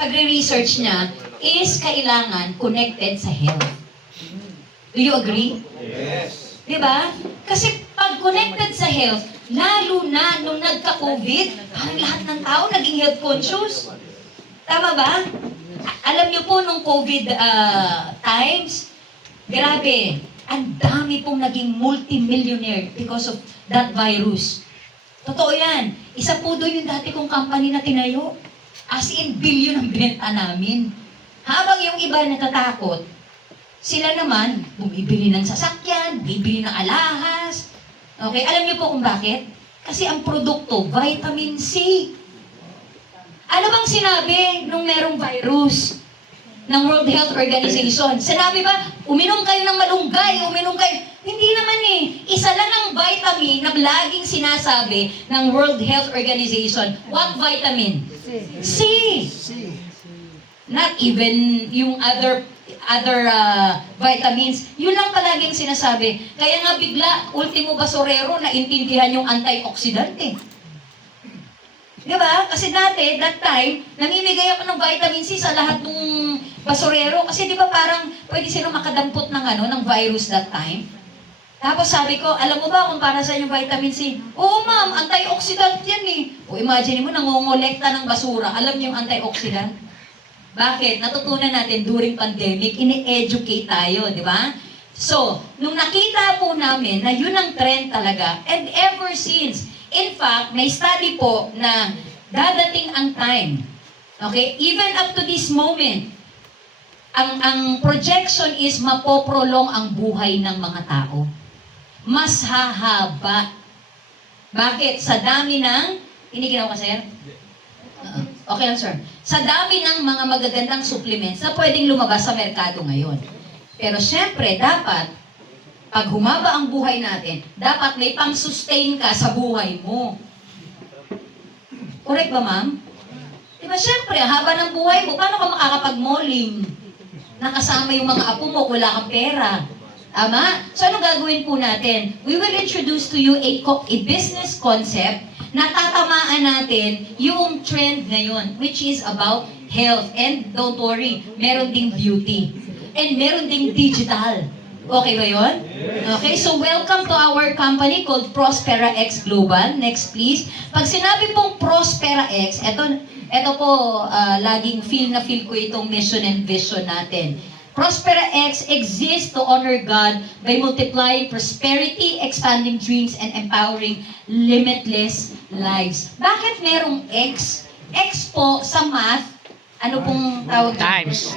pagre-research niya is kailangan connected sa health. Do you agree? Yes. Diba? Kasi pag connected sa health, lalo na nung nagka-COVID, parang lahat ng tao naging health conscious. Tama ba? Alam niyo po, nung COVID times, grabe, ang dami pong naging multi-millionaire because of that virus. Totoo yan. Isa po doon yung dati kong company na tinayo. As in, billion ang benta namin. Habang yung iba natatakot, sila naman, bumibili ng sasakyan, bibili ng alahas. Okay, alam niyo po kung bakit? Kasi ang produkto, vitamin C. Ano bang sinabi nung merong virus ng World Health Organization? Sinabi ba, uminom kayo ng malunggay, uminom kayo. Hindi naman eh. Isa lang ang vitamin na laging sinasabi ng World Health Organization. What vitamin? C. Not even yung other vitamins. Yun lang palaging sinasabi. Kaya nga bigla, ultimo basurero, naintindihan yung antioxidant eh. Diba? Kasi dati, that time, namimigay ako ng vitamin C sa lahat ng basurero. Kasi di ba parang pwede silang makadampot ng virus that time? Tapos sabi ko, alam mo ba kung para sa yung vitamin C? Oo ma'am, antioxidant yan eh. O imagine mo, nangongolekta ng basura. Alam niyo yung antioxidant? Bakit? Natutunan natin during pandemic, ini-educate tayo, di ba? So, nung nakita po namin na yun ang trend talaga, and ever since, in fact, may study po na dadating ang time, okay, even up to this moment, ang projection is mapoprolong ang buhay ng mga tao. Mas hahaba. Bakit? Sa dami ng, hindi ginawa ka, sir? Okay lang, sir. Sa dami ng mga magagandang supplements na pwedeng lumabas sa merkado ngayon. Pero syempre, dapat, pag humaba ang buhay natin, dapat may pang-sustain ka sa buhay mo. Correct ba, ma'am? Diba, syempre, haba ng buhay mo, paano ka makakapag-malling? Nakasama yung mga apo mo, wala kang pera. Tama? So, ano gagawin po natin? We will introduce to you a business concept na tatamaan natin yung trend ngayon, which is about health. And don't worry, meron ding beauty. And meron ding digital. Okay ba yun? Okay, so welcome to our company called Prospera X Global. Next please. Pag sinabi pong Prospera X, eto po, laging feel ko itong mission and vision natin. Prospera X exists to honor God by multiplying prosperity, expanding dreams, and empowering limitless lives. Bakit merong X? X po sa math, ano pong tawag? Times.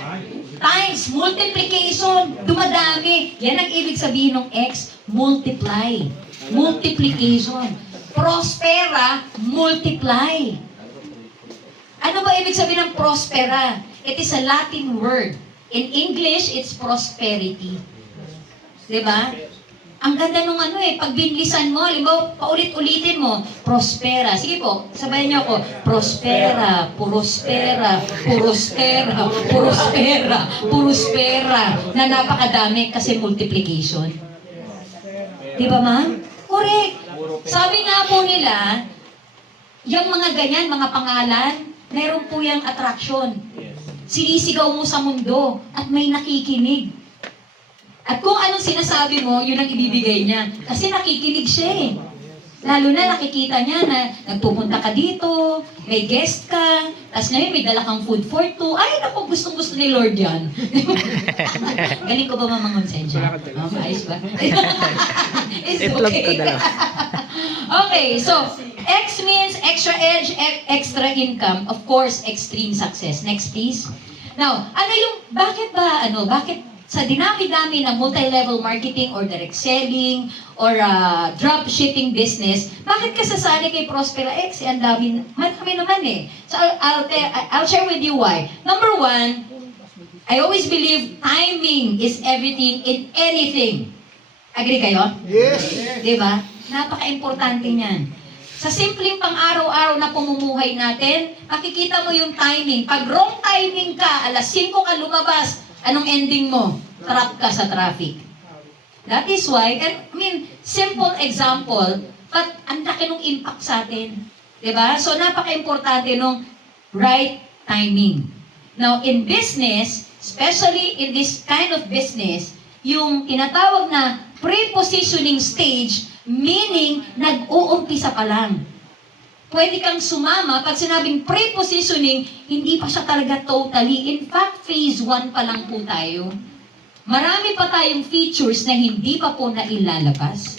Times, multiplication, dumadami. Yan ang ibig sabihin ng X, multiply. Multiplication. Prospera, multiply. Ano ba ibig sabihin ng prospera? It is a Latin word. In English, it's prosperity. Diba? Ang ganda nung pag binlisan mo, halimbawa, paulit-ulitin mo, prospera. Sige po, sabayan niyo ako, prospera, prospera, prospera, prospera, prospera, na napakadami kasi multiplication. Diba, ma'am? Correct. Sabi nga po nila, yung mga ganyan, mga pangalan, meron po yung attraction. Sinisigaw mo sa mundo at may nakikinig. At kung anong sinasabi mo, yun ang ibibigay niya. Kasi nakikinig siya eh. Lalo na nakikita niya na nagpupunta ka dito, may guest ka, tapos ngayon may dala kang food for two. Ay, naku, gustong-gusto ni Lord yan. Galing ko ba mamangonsensya? Ayos ba? It's Itlog okay. ko dalawa. Okay, so, X means extra edge, extra income, of course, extreme success. Next, please. Now, bakit sa dinami-dami ng multi-level marketing or direct selling or drop shipping business, bakit ka sasali kay Prospera X? Ang dami naman eh. So, I'll share with you why. Number one, I always believe timing is everything in anything. Agree kayo? Yes. Diba? Napaka-importante niyan. Sa simpleng pang-araw-araw na pamumuhay natin, makikita mo yung timing. Pag wrong timing ka, alas 5 ka lumabas, anong ending mo? Trap ka sa traffic. That is why, simple example, but ang laki nung impact sa atin. Diba? So, napaka-importante nung right timing. Now, in business, especially in this kind of business, yung tinatawag na pre-positioning stage, meaning nag-uumpisa pa lang. Pwede kang sumama, pag sinabing pre-positioning, hindi pa siya talaga totally. In fact, phase 1 pa lang po tayo. Marami pa tayong features na hindi pa po nailalabas.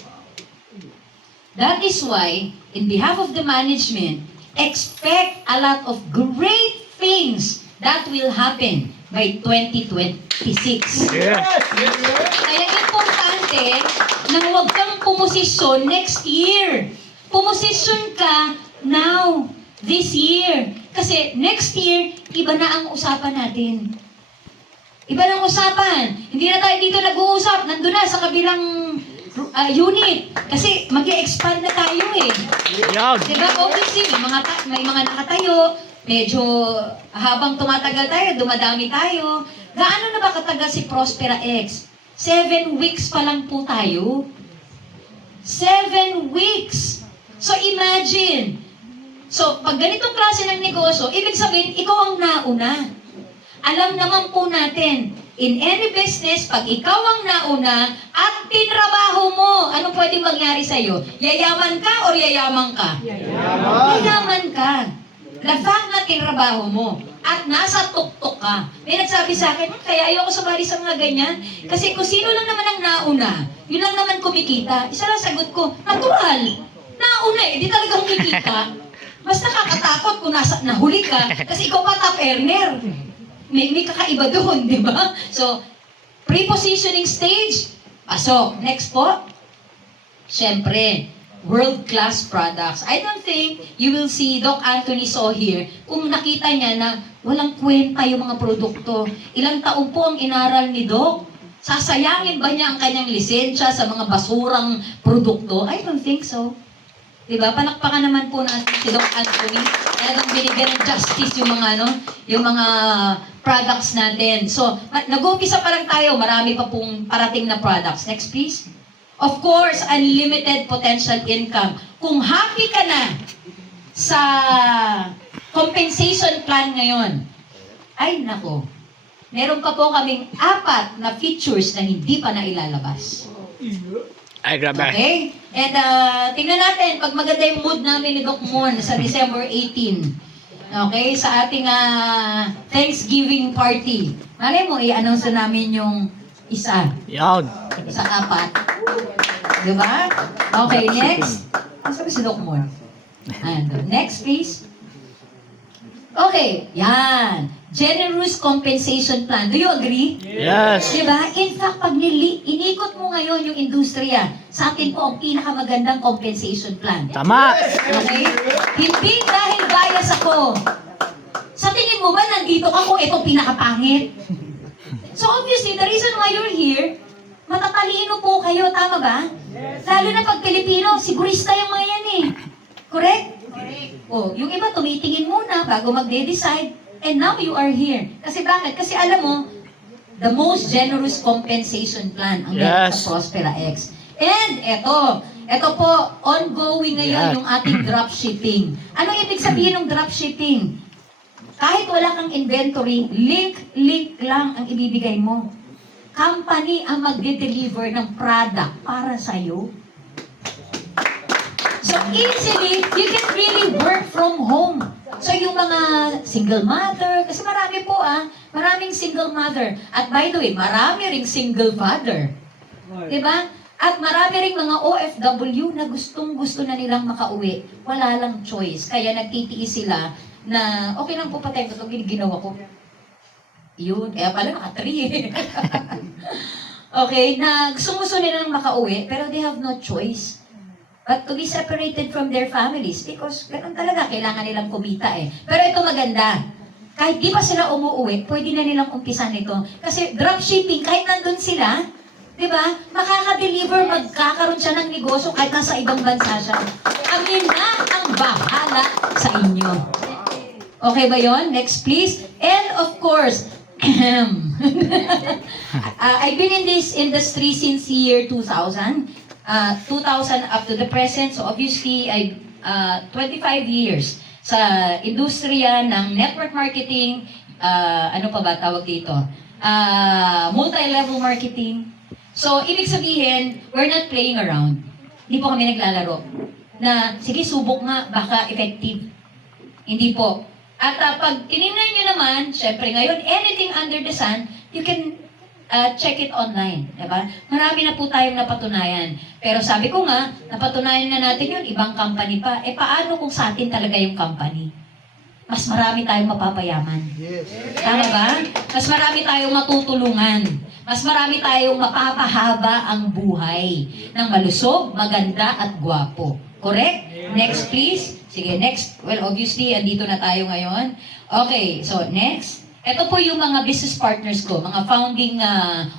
That is why, in behalf of the management, expect a lot of great things that will happen by 2026. Yes. Kaya importante na huwag kang pumosisyon next year. Pumosisyon ka now, this year. Kasi next year, iba na ang usapan natin. Iba na ang usapan. Hindi na tayo dito nag-uusap. Nandun na sa kabilang unit. Kasi mag-expand na tayo eh. Yan. Diba? Obviously, may mga nakatayo. Medyo habang tumatagal tayo, dumadami tayo. Gaano na ba katagal si Prospera X? 7 weeks pa lang po tayo. 7 weeks! So imagine. So, pag ganitong klase ng negosyo, ibig sabihin, ikaw ang nauna. Alam naman po natin, in any business, pag ikaw ang nauna at tinrabaho mo, anong pwedeng mangyari sa'yo? Yayaman ka o yayaman ka? Yayaman ka. The fact na tinrabaho mo at nasa tuktok ka. May nagsabi sa akin, kaya ayoko sumali sa mga ganyan. Kasi kung sino lang naman ang nauna, yun lang naman kumikita. Isa lang sagot ko, natural. Nauna eh, di talaga kumikita. Mas nakakatakot kung nahuli ka kasi ikaw pa top earner. May kakaiba doon, di ba? So, pre-positioning stage, pasok. Next po, syempre, world-class products. I don't think you will see Doc Anthony So here kung nakita niya na walang kwenta yung mga produkto. Ilang taon po ang inaral ni Doc? Sasayangin ba niya ang kanyang lisensya sa mga basurang produkto? I don't think so. Diba? Palakpakan naman po natin si Doc Anthony. Talagang binigyan ng justice yung mga products natin. So, nag-uumpisa pa lang tayo, marami pa pong parating na products. Next please. Of course, unlimited potential income. Kung happy ka na sa compensation plan ngayon, ay nako, meron pa po kaming 4 na features na hindi pa nailalabas. Ay, grabe. Okay? And tingnan natin, pag maganda yung mood namin ni Doc Mon sa December 18. Okay? Sa ating Thanksgiving party. Malay mo, i-announce na namin yung isa Yan. sa 4. Diba? Okay, next. Nasaan ba si Doc Mon? Next, please. Okay, yan. Generous compensation plan. Do you agree? Yes. Diba? In fact, pag inikot mo ngayon yung industriya, sa atin po ang pinakamagandang compensation plan. Tama. Okay? Hindi dahil bias ako. Sa tingin mo ba nandito ka kung ito pinakapangit? So obviously, the reason why you're here, matatalino po kayo, tama ba? Lalo na pag Pilipino, sigurista yung mga yan eh. Correct? Correct. Oh, yung iba tumitingin muna bago magde-decide. And now you are here. Kasi bakit? Kasi alam mo, the most generous compensation plan ang meron Yes. sa Prospera X. And ito po, ongoing ngayon yung ating dropshipping. Ano ibig sabihin ng dropshipping? Kahit wala kang inventory, link lang ang ibibigay mo. Company ang magde-deliver ng product para sa'yo. So easily, you can really work from home. So yung mga single mother, kasi marami po maraming single mother. At by the way, marami ring single father. Diba? At marami ring mga OFW na gustong-gusto na nilang makauwi. Wala lang choice. Kaya nagtitiis sila na, okay lang po patay ko ito, ginawa ko. Yun, pala naka-3 eh. Okay, na gusto nilang makauwi, pero they have no choice but to be separated from their families because ganun talaga, kailangan nilang kumita eh. Pero ito maganda, kahit di pa sila umuwi, pwede na nilang umpisan ito. Kasi dropshipping, kahit nandun sila, di ba, makaka-deliver, magkakaroon siya ng negosyo kahit nasa ibang bansa siya. Kami na ang bahala sa inyo. Okay ba yon? Next please. And of course, I've been in this industry since year 2000. 2000 up to the present. So obviously, 25 years sa industriya ng network marketing, ano pa ba tawag dito? Multi-level marketing. So, ibig sabihin, we're not playing around. Hindi po kami naglalaro. Na, sige, subok nga, baka effective. Hindi po. At pag tinignan nyo naman, syempre ngayon, anything under the sun, you can check it online. Diba? Marami na po tayong napatunayan. Pero sabi ko nga, napatunayan na natin yun, ibang company pa. Paano kung sa atin talaga yung company? Mas marami tayong mapapayaman. Yes. Tama ba? Mas marami tayong matutulungan. Mas marami tayong mapapahaba ang buhay ng malusog, maganda at gwapo. Correct? Next please. Sige, next. Well, obviously, andito na tayo ngayon. Okay, so next. Ito po yung mga business partners ko, mga founding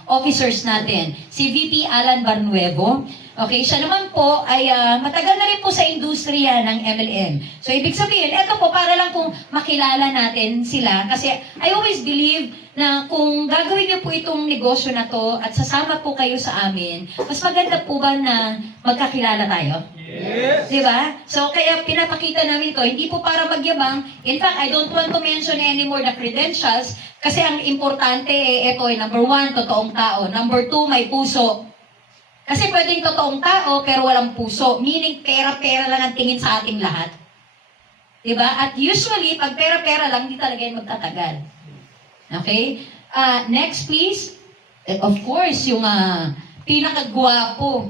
officers natin. Si VP Alan Barnuevo. Okay, siya naman po ay matagal na rin po sa industriya ng MLM. So, ibig sabihin, ito po para lang kung makilala natin sila. Kasi I always believe na kung gagawin niyo po itong negosyo na to at sasama po kayo sa amin, mas maganda po ba na magkakilala tayo? Yes. Di ba? So, kaya pinapakita namin ito, hindi po para magyabang. In fact, I don't want to mention anymore the credentials kasi ang importante, ito ay number 1, totoong tao. Number 2, may puso. Kasi pwedeng totoong tao pero walang puso. Meaning, pera-pera lang ang tingin sa ating lahat. Di ba? At usually, pag pera-pera lang, hindi talaga yan magtatagal. Okay? Next, please. Of course, yung pinakagwapo.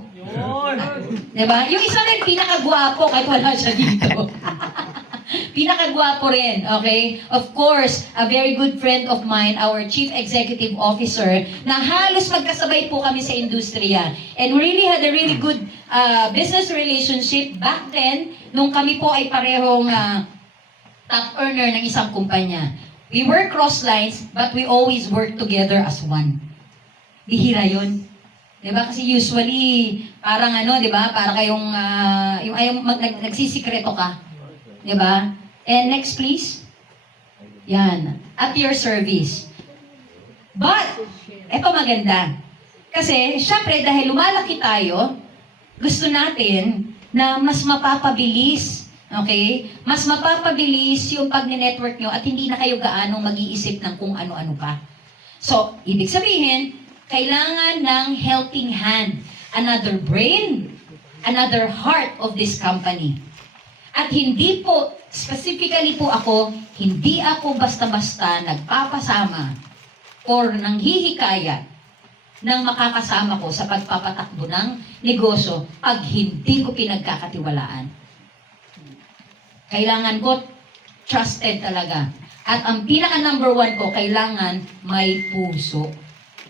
Diba? Yung isa rin pinakagwapo kahit wala siya dito. Pinakagwapo rin, okay? Of course, a very good friend of mine, our Chief Executive Officer, na halos magkasabay po kami sa industriya. And we really had a really good business relationship back then, nung kami po ay parehong top earner ng isang kumpanya. We were cross lines, but we always work together as one. Bihira yun. Diba? Kasi usually, parang diba? Para kayong, nagsisikreto ka. Diba? And next, please. Yan. At your service. But, eto maganda. Kasi, syempre, dahil lumalaki tayo, gusto natin na mas mapapabilis. Okay? Mas mapapabilis yung pag-network nyo at hindi na kayo gaanong mag-iisip ng kung ano-ano pa. So, ibig sabihin, kailangan ng helping hand, another brain, another heart of this company. At hindi po, specifically po ako, hindi ako basta-basta nagpapasama or nanghihikayat ng makakasama ko sa pagpapatakbo ng negosyo pag hindi ko pinagkakatiwalaan. Kailangan ko trusted talaga. At ang pinaka number 1 ko, kailangan may puso.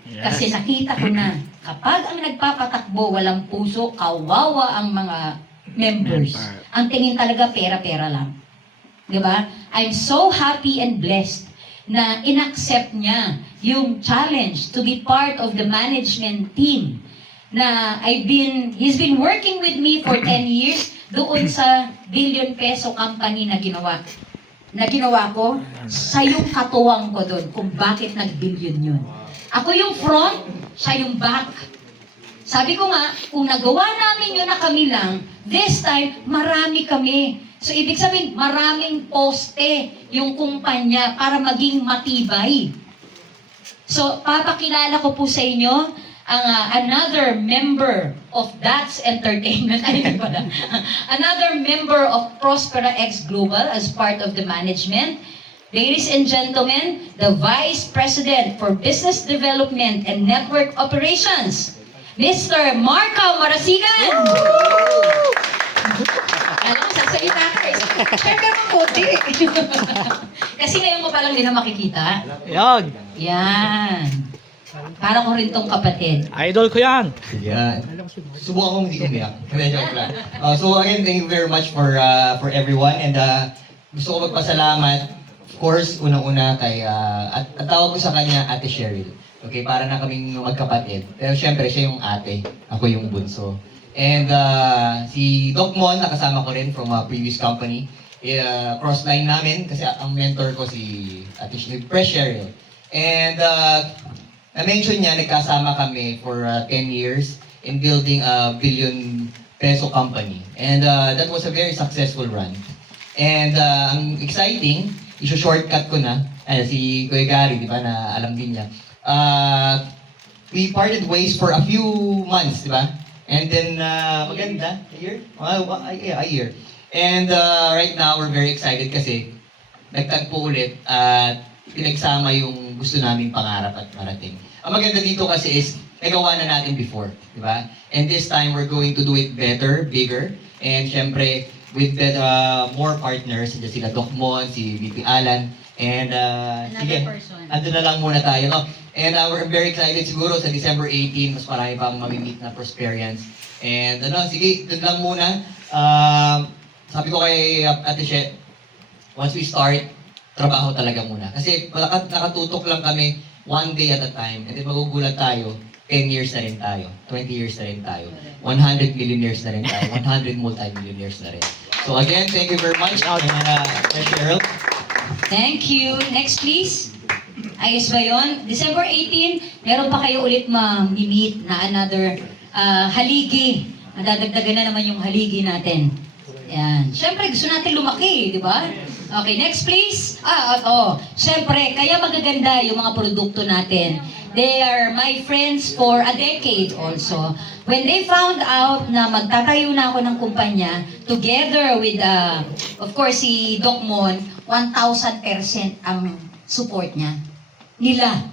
Kasi nakita ko na, kapag ang nagpapatakbo walang puso, kawawa ang mga members. Ang tingin talaga pera-pera lang. Diba? I'm so happy and blessed na inaccept niya yung challenge to be part of the management team na he's been working with me for 10 years doon sa billion peso company na ginawa ko, sa yung katuwang ko doon kung bakit nag-billion yun. Ako yung front, siya yung back. Sabi ko nga, kung nagawa namin yun na kami lang, this time, marami kami. So, ibig sabihin, maraming poste yung kumpanya para maging matibay. So, papakilala ko po sa inyo ang another member of That's Entertainment. Ay, hindi pala. Another member of Prospera X Global as part of the management. Ladies and gentlemen, the Vice President for Business Development and Network Operations, Mr. Marco Marasigan! Alam mo, sasalita ka eh. Siyempre mo puti. Kasi ngayon mo palang din na makikita. Yan. Yan. Para ko rin tong kapatid. Idol ko yan. Yan. Subukan kong hindi umiyak. Hindi, joke lang. So again, thank you very much for everyone. And gusto ko magpasalamat. Of course, unang-una kay, at tawag ko sa kanya Ate Cheryl. Okay, para na kaming magkapatid. Pero syempre, siya yung ate. Ako yung bunso. And si Doc Mon, nakasama ko rin from a previous company. Crossline namin kasi ang mentor ko si Ate Cheryl. And na-mention niya, nagkasama kami for 10 years in building a billion peso company. And that was a very successful run. And ang exciting, i-shortcut ko na. si Kuya Gary, di ba, na alam din niya. We parted ways for a few months, di ba? And then, maganda, a year? Yeah, a year. And right now, we're very excited kasi nagtagpo ulit at pinagsama yung gusto naming pangarap at marating. Ang maganda dito kasi is, nagawa na natin before, di ba? And this time, we're going to do it better, bigger, and syempre, with more partners, sila Doc Mon, si VP Alan, and sige, andun na lang muna tayo. No? And we're very excited siguro sa December 18, mas marami pang mamimit na Prosperians. And sige, dun lang muna. Sabi ko kay Ate Shet, once we start, trabaho talaga muna. Kasi nakatutok lang kami one day at a time. And then magugulat tayo, 10 years na rin tayo, 20 years na rin tayo, 100 millionaires na rin tayo, 100 multi-millionaires na rin. So again, thank you very much, Cheryl. Thank you. Next, please. Ayos ba yun? December 18, meron pa kayo ulit ma-meet na another haligi. Nadadagdagan na naman yung haligi natin. Yan. Siyempre, gusto natin lumaki, di ba? Okay, next please. Siyempre, kaya magaganda yung mga produkto natin. They are my friends for a decade also. When they found out na magtatayo na ako ng kumpanya, together with, of course, si Doc Mon, 1,000% ang support niya. Nila.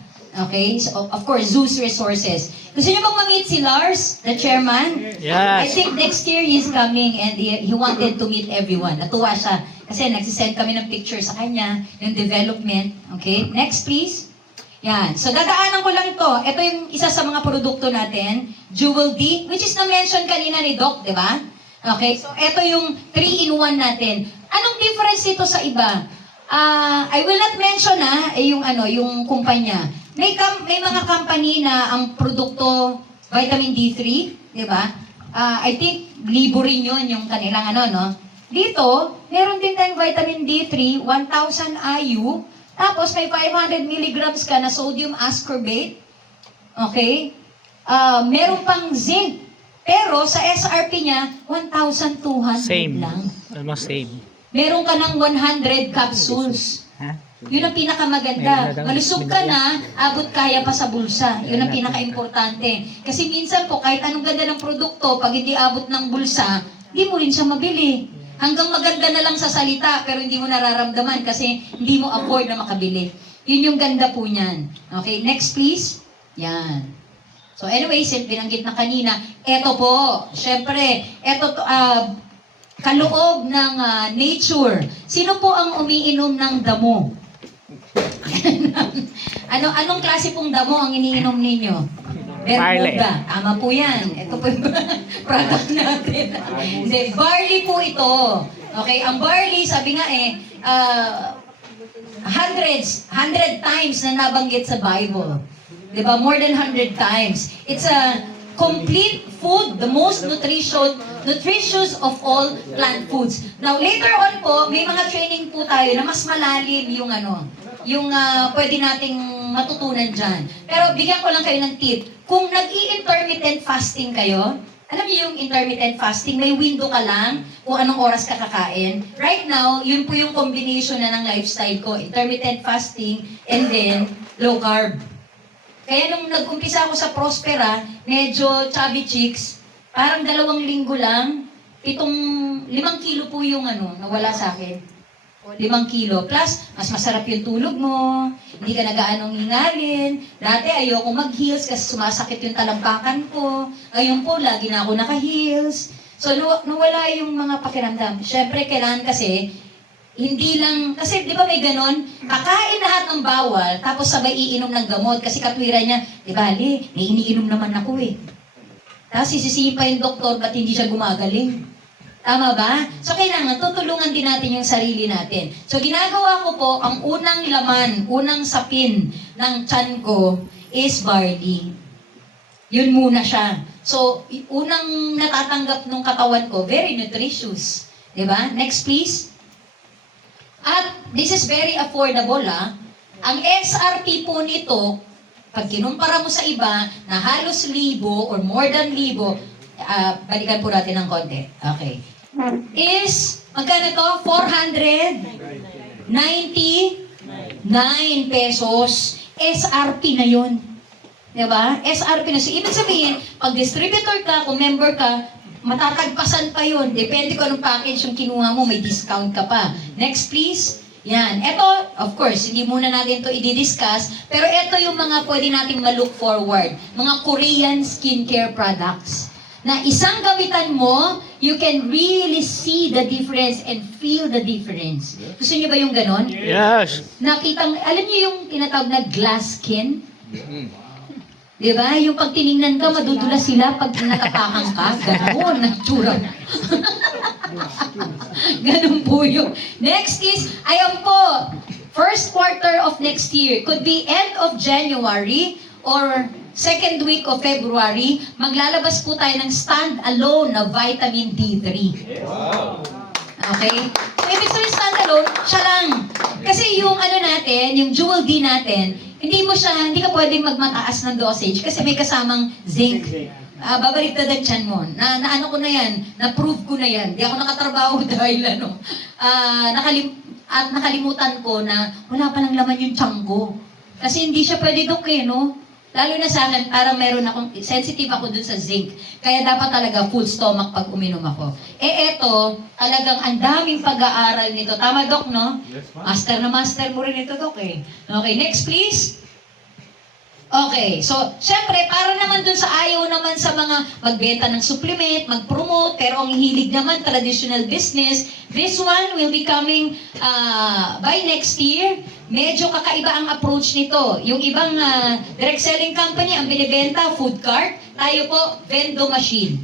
Okay? So, of course, Zeus Resources. Gusto niyo bang ma-meet si Lars, the chairman? I Yes. think next year he's coming and he wanted to meet everyone. Natuwa siya. Kasi nagsisend kami ng picture sa kanya, yung development. Okay? Next, please. Yan. So, dadaanan ko lang to. Ito yung isa sa mga produkto natin, Jewel D, which is na-mention kanina ni Doc, di ba? Okay? So, ito yung 3-in-1 natin. Anong difference ito sa iba? I will not mention yung kumpanya. May mga company na ang produkto vitamin D3, di ba? I think libo rin yun yung kanilang no? Dito, meron din tayong vitamin D3, 1,000 IU, tapos may 500 milligrams ka na sodium ascorbate. Okay? Meron pang zinc. Pero sa SRP niya, 1,200 Same. lang. Almost same. Meron ka ng 100 capsules. Ha? Yun ang pinakamaganda. Malusog ka na, abot kaya pa sa bulsa. Yun ang pinaka-importante. Kasi minsan po, kahit anong ganda ng produkto, pag hindi abot ng bulsa, hindi mo rin siya mabili. Hanggang maganda na lang sa salita, pero hindi mo nararamdaman kasi hindi mo afford na makabili. Yun yung ganda po niyan. Okay, next please. Yan. So anyway, binanggit na kanina, eto po, syempre, eto kaloob ng nature. Sino po ang umiinom ng damo? Anong klase pong damo ang iniinom ninyo? Bermuda. Tama po yan. Ito po yung product natin. Hindi, barley po ito. Okay, ang barley, sabi nga 100 times na nabanggit sa Bible. Diba? More than 100 times. It's a complete food, the most nutritious of all plant foods. Now, later on po, may mga training po tayo na mas malalim yung pwede nating matutunan dyan. Pero bigyan ko lang kayo ng tip. Kung nag-i-intermittent fasting kayo, alam niyo yung intermittent fasting, may window ka lang kung anong oras ka kakain. Right now, yun po yung combination na ng lifestyle ko. Intermittent fasting and then low carb. Kaya nung nag-umpisa ako sa Prospera, medyo chubby chicks, parang 2 linggo lang, 5 kilo po yung nawala sa akin. 5 kilo. Plus, mas masarap yung tulog mo, hindi ka nagaanong hingalin. Dati ayoko mag-heels kasi sumasakit yung talampakan ko. Ngayon po, lagi na ako naka-heels. So, nawala yung mga pakiramdam. Siyempre, kailangan kasi, hindi lang, kasi di ba may ganon, kakain lahat ng bawal, tapos sabay iinom ng gamot. Kasi katwiran niya, di ba, may iniinom naman ako Tapos sisisihin pa yung doktor, ba't hindi siya gumagaling? Tama ba? So kailangan, tutulungan din natin yung sarili natin. So ginagawa ko po, ang unang laman, unang sapin ng tiyan ko is barley. Yun muna siya. So, unang natatanggap ng katawan ko, very nutritious. Diba? Next please. At this is very affordable Ang SRP po nito, pag kinumpara mo sa iba na halos 1,000 or more than 1,000, balikan po natin ng konti. Okay. Is, magkano to? 499 9 pesos. SRP na yun. Diba? SRP na. So, ibig sabihin, pag distributor ka, kung member ka, matatagpasan pa yun. Depende kung anong package yung kinuha mo, may discount ka pa. Next, please. Yan. Ito, of course, hindi muna natin ito i-discuss, pero ito yung mga pwede nating ma-look forward. Mga Korean skincare products. Na isang gamitan mo, you can really see the difference and feel the difference. Gusto niyo ba yung ganon? Yes. Nakitang, alam niyo yung tinatawag na glass skin? Diba? Yung pag tinignan ka, madudulas sila pag natapakan ka. Ganon, natura. Ganon po yun. Next is, ayan po, first quarter of next year. Could be end of January or second week of February, maglalabas po tayo ng stand-alone na vitamin D3. Okay? So, ibig sabihin stand-alone, siya lang. Kasi yung ano natin, yung Jewel D natin, hindi ka pwedeng magmataas ng dosage kasi may kasamang zinc. Babaliktad ang tiyan mo. Ano ko na yan, na-prove ko na yan. Di ako nakatrabaho dahil nakalimutan ko na wala palang laman yung tiyan ko. Kasi hindi siya pwede no? Lalo na sa akin, parang sensitive ako dun sa zinc. Kaya dapat talaga full stomach pag uminom ako. Eto, talagang ang daming pag-aaral nito. Tama, Doc, no? Yes, ma'am. Master na master mo rin ito, Doc, eh. Okay, next, please. Okay, so, syempre, para naman dun sa ayaw naman sa mga magbenta ng supplement, mag-promote, pero ang hilig naman, traditional business, this one will be coming by next year. Medyo kakaiba ang approach nito. Yung ibang direct selling company, ang binibenta, food cart, tayo po, vendo machine.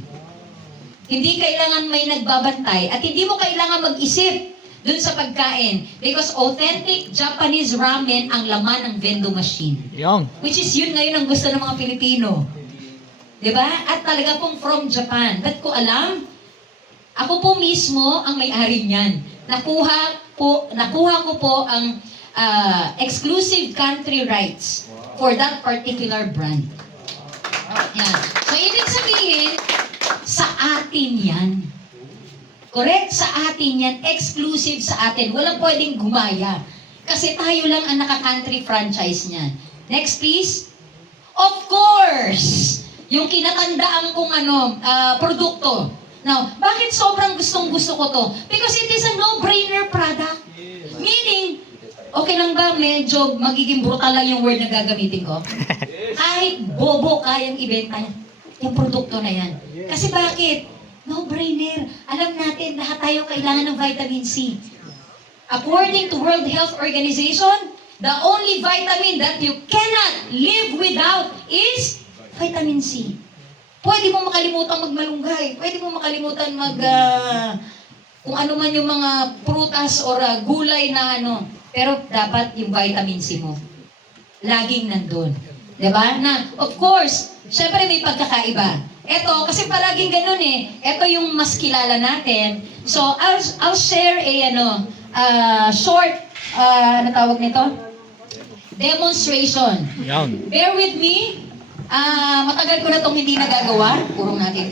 Hindi kailangan may nagbabantay at hindi mo kailangan mag-isip dun sa pagkain. Because authentic Japanese ramen ang laman ng vendo machine. Yung. Which is yun ngayon ang gusto ng mga Pilipino. Diba? At talaga pong from Japan. Ba't ko alam? Ako po mismo ang may-ari niyan. Nakuha ko po ang exclusive country rights for that particular brand. Yan. So, ibig sabihin, sa atin yan. Correct? Sa atin yan. Exclusive sa atin. Walang pwedeng gumaya. Kasi tayo lang ang naka-country franchise niyan. Next, please. Of course! Yung kinatandaan kong produkto. Now, bakit sobrang gustong-gusto ko to? Because it is a no-brainer product. Meaning, okay lang ba medyo magiging brutal lang yung word na gagamitin ko? Kahit bobo kayang ibenta yung produkto na yan. Kasi bakit? No-brainer. Alam natin, lahat tayo kailangan ng vitamin C. According to World Health Organization, the only vitamin that you cannot live without is vitamin C. Pwede mo makalimutan magmalunggay. Pwede mo makalimutan kung ano man yung mga prutas or gulay na Pero dapat yung vitamin C mo. Laging nandun. Diba? Na, of course, syempre may pagkakaiba. Ito, kasi palaging ganun eh. Ito yung mas kilala natin. So, I'll share short, ano tawag nito? Demonstration. Yung. Bear with me. Matagal ko na itong hindi nagagawa. Purong natin.